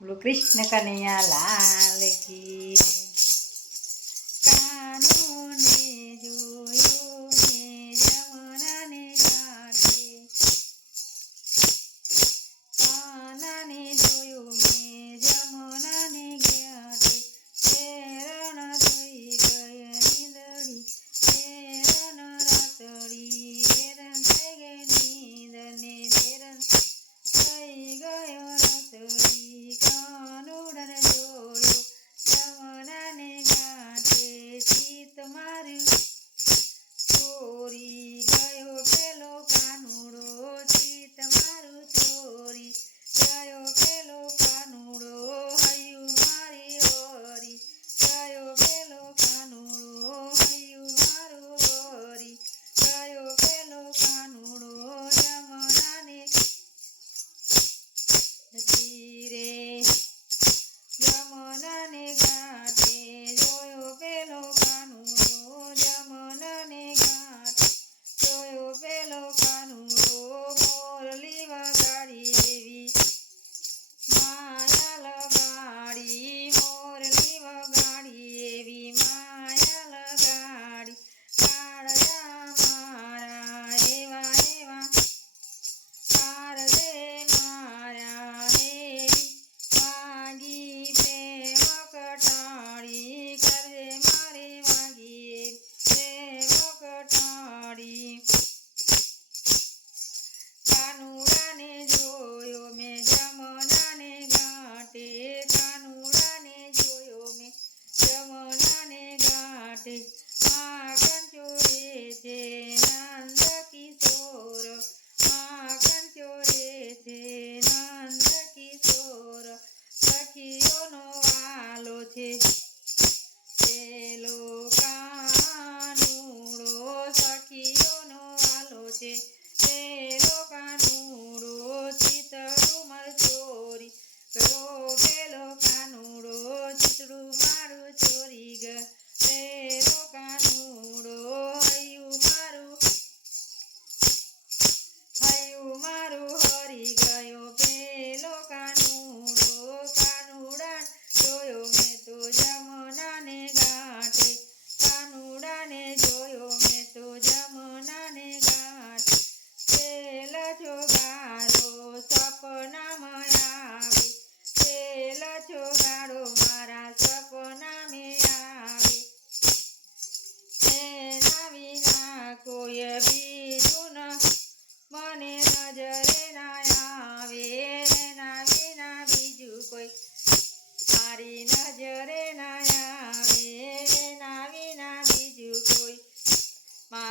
બોલો, કૃષ્ણ કનૈયા લાલ કી કાનોને જોયો મેં જમનાને જાતે. કાનાને જોયો મેં જમનાને જ્ઞાતે. શેરણ થઈ ગઈ નીંદડી, શેરણ રાતડી. હેરણ થઈ ગઈ નીંદને હેરણ થઈ ગયો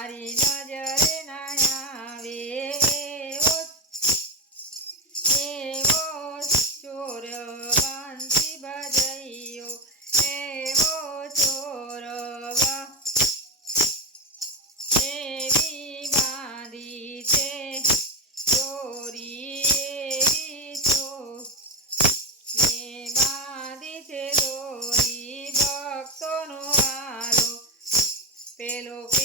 મારી નજરે ચોર બાંધી બજૈયો એવો ચોર એવી બાંધી છે ચોરી એવી ચો એ બાંધી છે દોરી ભક્તોનો આલો પેલો